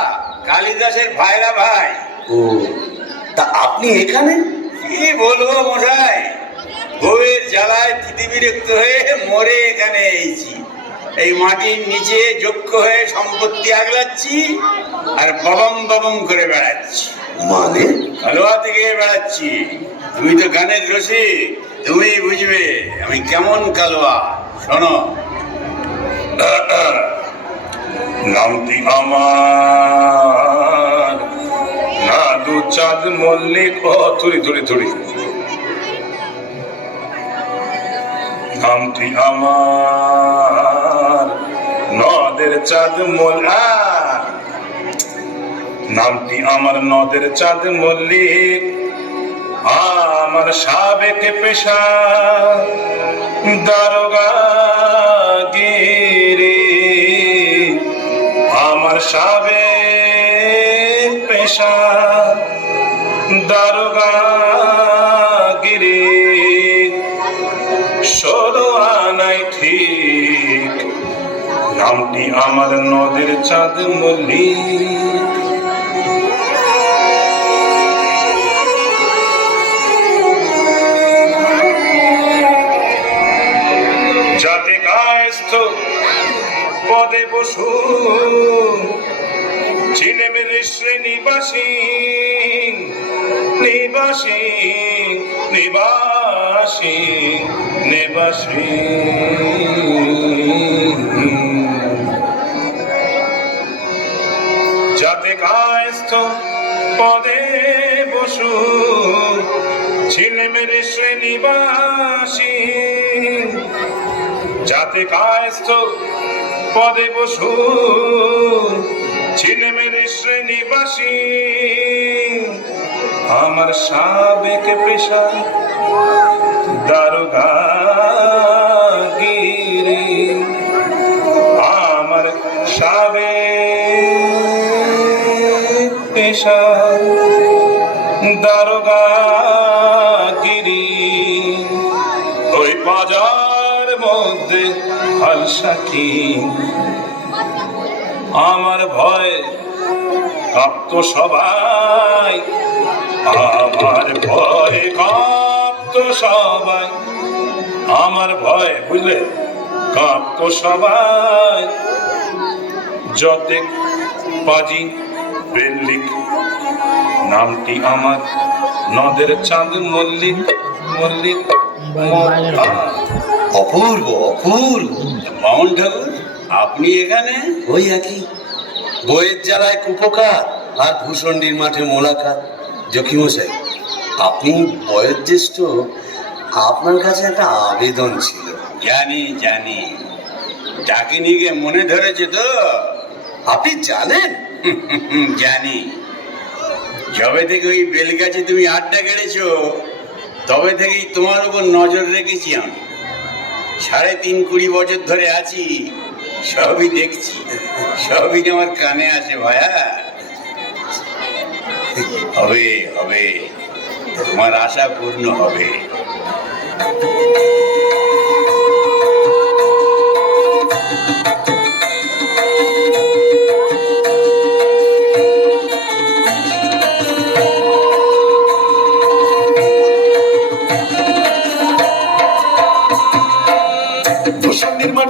কালিদাসের ভাইরা ভাই। ও, তা আপনি এখানে? কি বলবো মশাই, বউয়ের জ্বালায় পৃথিবীরক্ত হয়ে মরে এখানে এসেছি। এই মাটির নিচে যক্ষ হয়ে সম্পত্তি আগলাচ্ছি আর বাবাম বাবাম করে বেড়াচ্ছি। মানে? কালোয়া থেকে বেড়াচ্ছি। তুমি তো গানের রসিক, তুমি বুঝবে আমি কেমন কালোয়া। শোনো, নামটি আমার না দু চাঁদ মল্লিক। ও থুড়ি থুড়ি থুড়ি। নামটি আমার নদের চাঁদ মল্লিক। নামটি আমার নদের চাঁদ মল্লিক। আমার সাবেক পেশা দারোগা গিরি। আমার সাবেক পেশা দারোগা গিরি। 16 আনাই ঠিক নামটি আমার নদের চাঁদ মল্লিক। যাতে কায়স্থ পদে বসু ছিলেমের শ্রেণীবাসী নিবাসী নিবাসী নিবাসী। যাতে কায়স্থ পদে বসু ছিলেমের শ্রেণীবাসী। যাতে কায়স্থ পদে বসু ছিলেমের শ্রেণীবাসী। আমার সাবেক পেশা দারোগা গিরি। আমার সাবেক পেশা দারোগা গিরি। ওই বাজার মধ্যে হালসাকি আমার ভয় কাঁপতো সবাই। আমার ভয় কাঁপতো সবাই। আমার ভয় বুঝলে কাঁপতো সবাই। যতে পাজি মল্লিক নামটি আমার, নদের চাঁদ মল্লিক মল্লিক। অপূর্ব অপূর্ব। মাউন ঠাকুর, আপনি এখানে? ওই একই বইয়ের জ্বালায় কুপকার আর ভূষণ্ডির মাঠে মোলাকাত। জকিমশাই, আপনি বয়োজ্যেষ্ঠ, আপনার কাছে একটা আবেদন ছিল। জানি জানি, ডাকিনিকে মনে ধরেছে তো? আপনি জানেন? জানি। যবে থেকে ওই বেলগাছে তুমি আড্ডা কেড়েছো, তবে থেকেই তোমার উপর নজর রেখেছি আমি। ৩.৫-৪০ বছর ধরে আছি, সবই দেখছি, সবই আমার কানে আসে ভায়া। হবে হবে, তোমার আশা পূর্ণ হবে।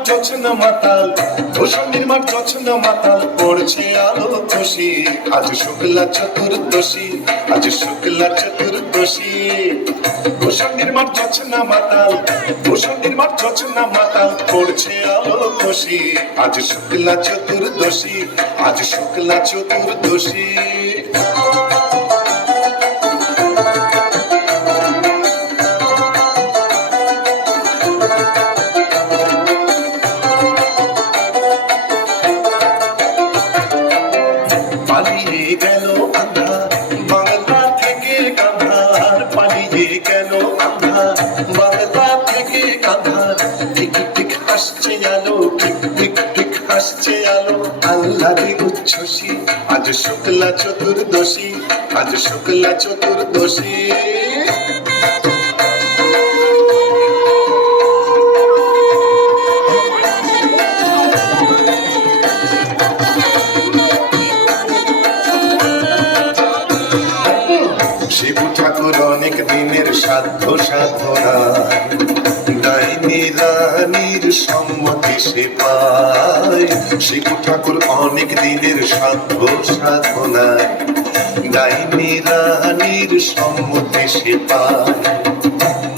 জোছনা মাতাল, ভূষণ্ডির মাঠ জোছনা মাতাল, পড়ছে আলো খুশি। আজ শুক্লা চতুর্দশী, আজ শুক্লা চতুর্দশী। ভূষণ্ডির মাঠ জোছনা মাতাল, ভূষণ্ডির মাঠ জোছনা মাতাল, পড়ছে আলো খুশি। আজ শুক্লা চতুর্দশী, আজ শুক্লা চতুর্দশী। উচ্ছ্বসী, আজ শুক্লা চতুর্দশী, আজ শুক্লা চতুর্দশী। শিব ঠাকুর অনেক দিনের সাধ্য সাধনা, ডাইনি রানীর সম্মতি সে পায়। শিব ঠাকুর অনেক দিনের সাধ্য সাধনায়, ডাইনি রানীর সম্মতি সে পায়।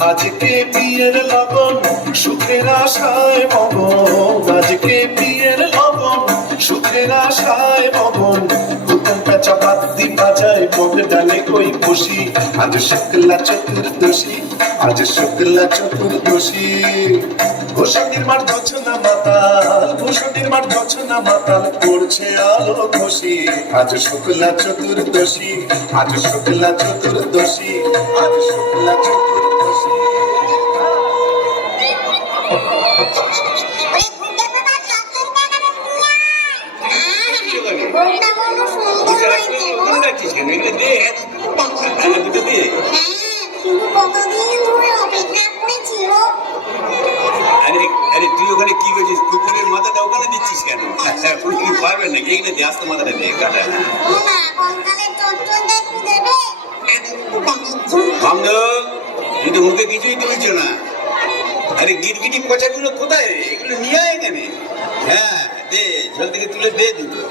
আজকে বিয়ের লগন, সুখের আশায় মগন, আজকে বিয়ের লগন, সুখের আশায় মগন। হুকুম পেঁচা বাদ্যি বাজায়, বগ ডালে কই বসি। আজ শুক্লা চতুর্দশী, আজ শুক্লা চতুর্দশী। ভূষণ্ডির মাঠ জোছনা মাতাল, ভূষণ্ডির মাঠ জোছনা মাতাল, পড়ছে আলো খুশি। আজ শুক্লা চতুর্দশী, আজ শুক্লা চতুর্দশী, আজ শুক্লা চতুর্দশী। আরে তুই ওখানে কি করছিস? কুকুরের মাথাটা ওখানে দিচ্ছিস কেন? পারবেন নাকি? এখানে দিয়ে আস্তে মাথাটা দিয়ে কাটা। তুই তো মুখে কিছুই তুলছ না। আরে গিরগিটি পচাগুলো কোথায়? এগুলো নিয়ে আয় এখানে। হ্যাঁ দে, জল থেকে তুলে দে দুটো।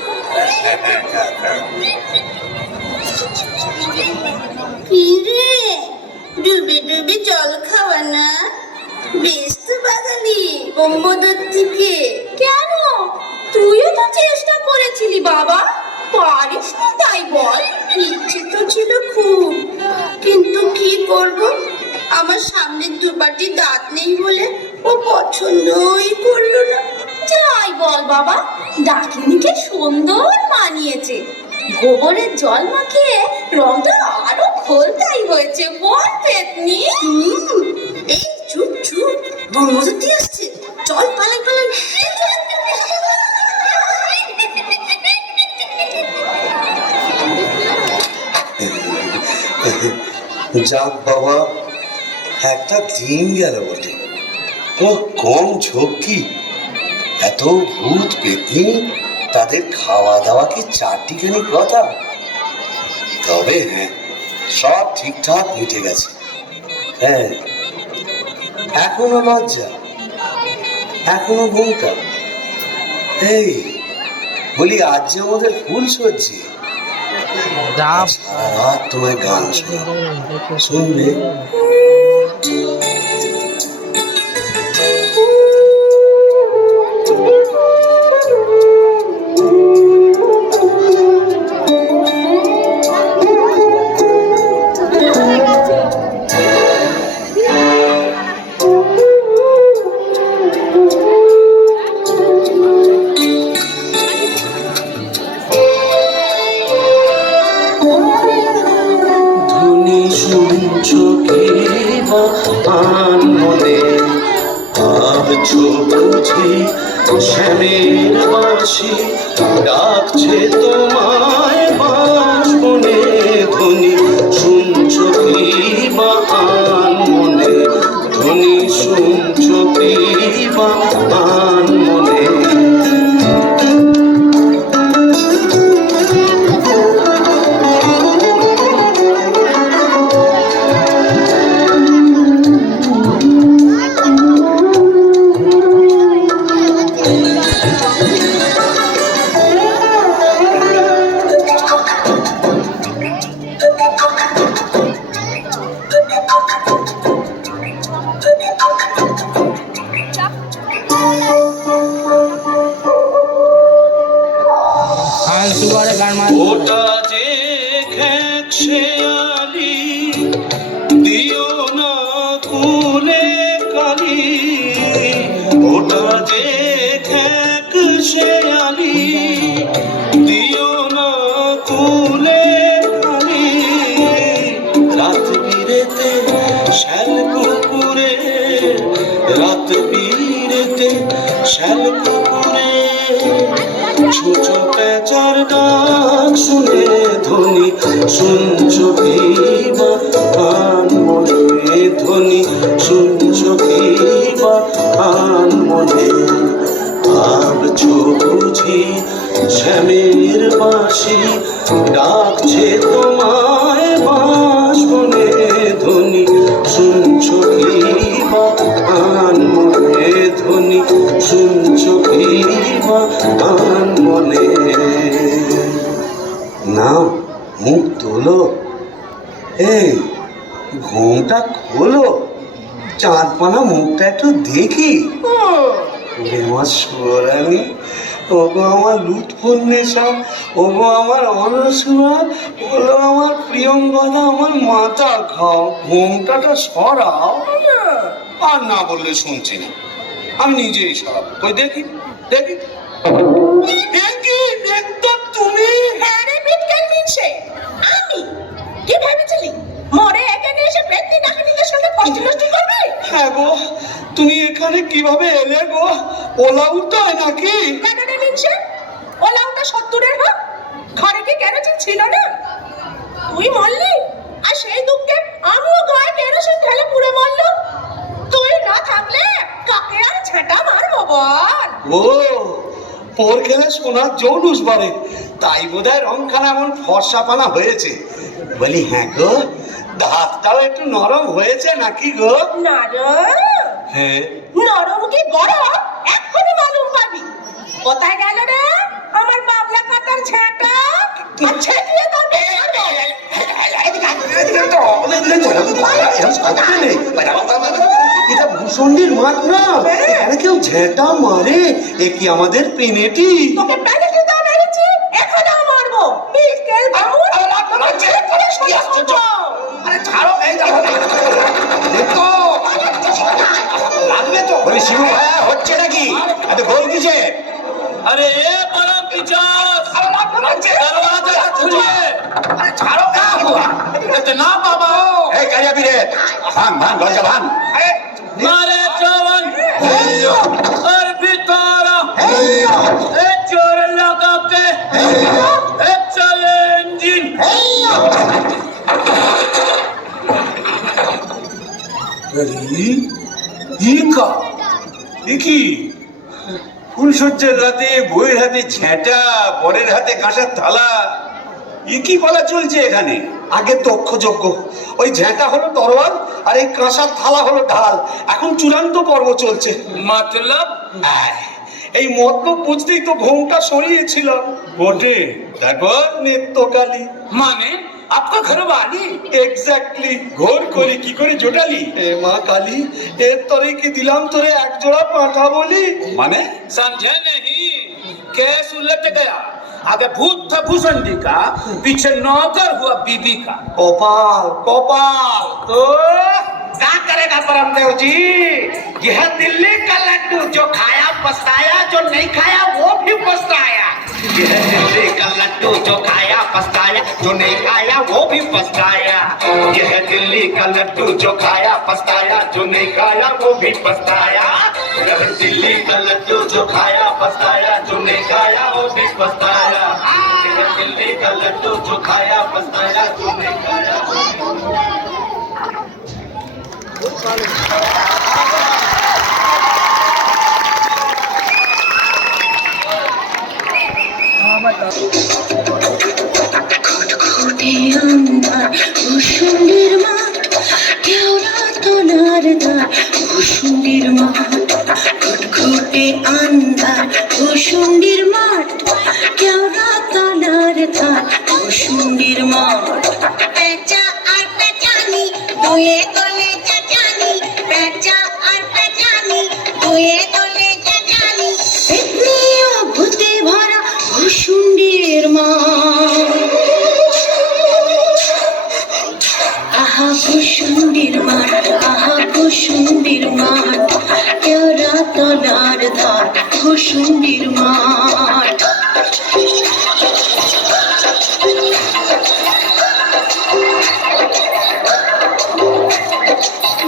কি রে, ডুবে ডুবে জল খাওয়া না? বেশ তো বাঙালি ব্রহ্মদত্ত থেকে। কেন, তুইও তো চেষ্টা করেছিলি বাবা, পারিস না তাই বল? ইচ্ছে তো ছিল খুব, কিন্তু কি করব, আমার সামনের দুপাটি দাঁত নেই বলে ও পছন্দই করলো না। যাই বল বাবা, ডাকিনিকে সুন্দর মানিয়েছে। গোবরের জল মাখিয়ে রংটা আরো খোলতাই হয়েছে, বল পেতনি? এই চুপ চুপ, ব্রহ্মদত্তি আসছে, চল পালাই পালাই। যাক বাবা, একটা দিন গেল বটে। ও কম ঝক্কি, এত ভূত পেতনি, তাদের খাওয়া দাওয়া কি চারটিখানি কথা? তবে হ্যাঁ, সব ঠিকঠাক মিটে গেছে। হ্যাঁ, এখনো লজ্জা, এখনো ঘুমটা। এই বলি, আজ যে আমাদের ফুল সজ্জি, যা রাত তোমায় গান শোনাবো, শুনবে? ধ্বনি শুনছো কি বা আন মনে, ভাবছো বুঝি শ্যামের বাঁশি ডাকছে তোমায় বাঁশবনে। ধ্বনি শুনছো কি বা আন মনে, ধ্বনি শুনছো কি বা আন মনে। সুগারে গান ওটা যে খেক শেয়ালি, দিও না কুলে কালি। ওটা যে খেক শেয়ালি, দিও না কুলে কালি। রাত বিরেতে শ্যাল পুকুরে, রাত বিরেতে শ্যাল পুকুরে ছোটো পেঁচার ডাক শুনে। ধ্বনি শুনছো কি বা আন মনে, ধ্বনি শুনছো কি বা আন মনে। ভাবছো বুঝি শ্যামের বাঁশি ডাকছে তোমায় বাঁশবনে। ধ্বনি শুনছো কি বা আন মনে, ধ্বনি শুনছো কি বা আন মনে। নাও মুখ তোলো, এই ঘুমটা খোলো, চাঁদপানা মুখটা একটু দেখি। আমার সোরানি, ওগো আমার লুৎফুন্নেসা, ওগো আমার অনসুয়া, ওগো আমার প্রিয়ঙ্গদা, আমার মাথা খাও, ঘুমটাটা সরাও। আর না বললে শুনছি না, আমি নিজেই সরাবো। কই দেখি দেখি দেখি, দেখ তো তুমি। হ্যাঁ রে বিটকেল মিনছে, আমি কি ভেবেছিলি মরে এখানে এসে ব্যক্তি ডাকানিদের সঙ্গে ফষ্টি নষ্টি করবে? হ্যাঁ গো, তুমি এখানে কিভাবে এলে গো? ওলা উঠোয় নাকি? কেন রে মিনছে? ওলা ওটা 70-এর হোক, ঘরে কি কেরোসিন ছিল না? তুই মরলি, আর সেই দুঃখে আমিও গায়ে কেরোসিন ঢেলে পুড়ে মরলাম। তুই না থাকলে কাকে আর ঝেঁটা মারবো বল? ও পোর খেলে সোনার জৌলুস বাড়ে, তাই বোধহয় রংখানা এমন ফর্সাপানা হয়েছে। বলি হ্যাঁ গো, দাঁতটাও একটু নরম হয়েছে নাকি গো? নরম? হ্যাঁ। নরম কি গরম এক্ষুনি মালুম পাবি। কোথায় গেল রে আমার বাবলা কাটার ঝেঁটা? আর ছেঁটিয়ে দাও রে। এটা ভূষণ্ডির মাঠ না, এখানে কেউ ঝেঁটা মারে? এ কি আমাদের পেনেটি? তোকে পেনেটি দাও মেরেছি, এখানেও মারবো। বিকেল বাবু ছেঁটিয়ে সব আরে ছাড়ো, এই দেখো দেখো লাগবে তো। বলি শিবু ভাইয়া হচ্ছে নাকি? এত গোল কিসে? আরে এ পরম পিচাস, দরওয়াজা খুলিয়ে। আরে ছাড়ো না হুয়া। ইতনা বাবা, এই কারিয়া পীরে, ভাঙ ভাঙ দরজা ভাঙ। মারে জওয়ান আর ভিতরা এ জোর লাগাতে এ চলে ইঞ্জিন। দেখি ফুলসজ্জার রাতে বউয়ের হাতে ঝেঁটা, বরের হাতে কাঁসার থালা, এ কি বলা চলছে এখানে? আগে দক্ষযজ্ঞ, ওই ঝেঁটা হলো তরোয়াল আর এই কাঁসার থালা হলো ঢাল। এখন চূড়ান্ত পর্ব চলছে। মতলব এই মতলব বুঝতেই তো ঘোমটা সরিয়েছিলাম। বটে, তারপর নেত্যকালী মানে আপনার ঘর বালি এক্স্যাক্টলি। ঘোর করে কি করে জোটালি? এ মা কালী, এর তরে কি দিলাম তোরে এক জোড়া পাঁঠা বলি? মানে समझे नहीं केस उलट गया आगे भूत था भूषणी का पीछे नौकर हुआ बीबी का কপাল কপাল। तो क्या करेगा परमदेव जी? यह दिल्ली का लड्डू जो खाया पछताया, जो नहीं खाया वो भी पछताया। यह दिल्ली का लड्डू जो खाया पछताया, जो नहीं खाया वो भी पछताया। यह दिल्ली का लड्डू जो खाया पछताया, जो नहीं खाया वो भी पछताया। यह दिल्ली का लड्डू जो खाया पछताया, जो नहीं खाया वो भी पछताया। यह दिल्ली का लड्डू जो खाया पछताया, जो नहीं खाया वो भी पछताया। খুটখুটে আন্ধার ভূষুণ্ডির মাঠ, কেওড়া তলার দ্বার ভূষুণ্ডির মাঠ। খুটখুটে আন্ধার ভূষুণ্ডির মাঠ, কেওড়া তলার দ্বার ভূষুণ্ডির মাঠ। পেঁচা আর পেঁচানি দুয়ে দলে চেঁচানি, পেঁচা আর পেঁচানি দুয়ে দলে চেঁচানি। পেতনি ও ভূতে ভরা ভূষুণ্ডির মাঠ। আহা ভূষুণ্ডির মাঠ, আহা ভূষুণ্ডির মাঠ, কেওড়া তলার ধার ভূষুণ্ডির মাঠ।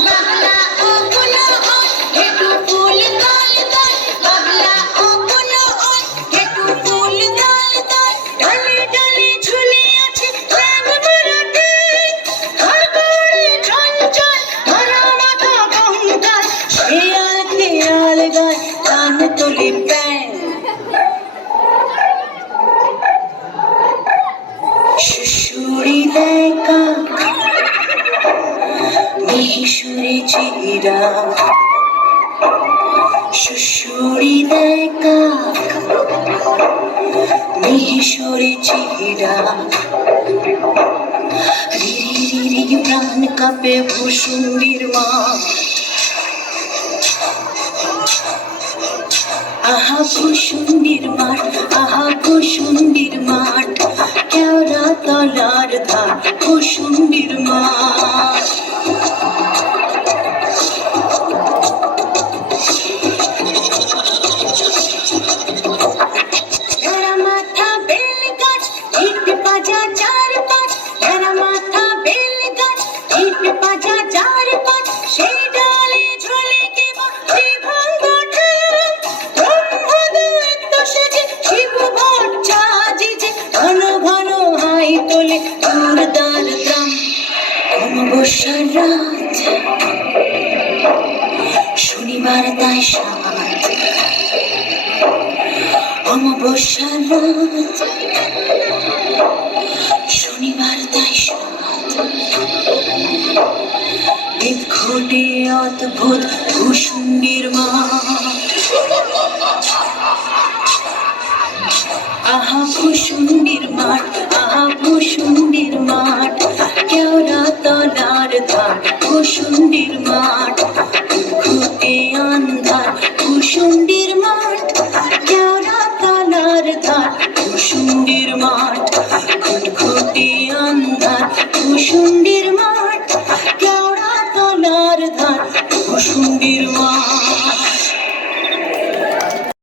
বাবলা ও গুলো ও ঘেটু ফুল দল দল, বাবলা ও গুলো ও ঘেটু ফুল দল দল। ডালে ডালে ঝুলে আছে ব্যাঙ মারাঠে, ঘরঘরে চঞ্চল ধরা মাথা কঙ্কাল। শেয়াল খেয়াল গায় কান তোলে ব্যাঙ, শুশুড়ি দেয় কাক মিহিসুরে চিরা, শুশুড়ি দেয় কাক মিহিসুরে চিরা। রিরি রিরি প্রাণ কাঁপে ভূষুণ্ডির মাঠ। আহা ভূষুণ্ডির মাঠ, আহা ভূষুণ্ডির মাঠ, কেওড়া তলার ধার ভূষুণ্ডির মাঠ। এরা মাথা বেল গাছ, ইট পাজা চার পাঁচ, এরা মাথা বেল গাছ, ইট পাজা চার পাঁচ। সেই ডালে ঝুলে কেবা বিভঙ্গ ঠাক, ব্রহ্মদৈত্য সেজে শিব ভট্টাচার্য ঘন ঘন হাই তোলে দুর্দার গ্রাম। অমাবস্যার রাত, শনিবার তাই সাত। অমাবস্যার রাত, শনিবার তাই সাত। ঘটে অদ্ভুত ভূষুণ্ডির মাঠ। আহা ভূষুণ্ডির মাঠ, আহা ভূষুণ্ডির মাঠ, কেওড়া তলার ধার ভূষুণ্ডির মাঠ। ঘুটে আন্ধার ভূষুণ্ডির মাঠ, কেওড়া তলার ধার ভূষুণ্ডির মাঠ। ঘুটঘুটে আন্ধার ভূষুণ্ডির মাঠ, কেওড়া তলার ধার ভূষুণ্ডির মাঠ।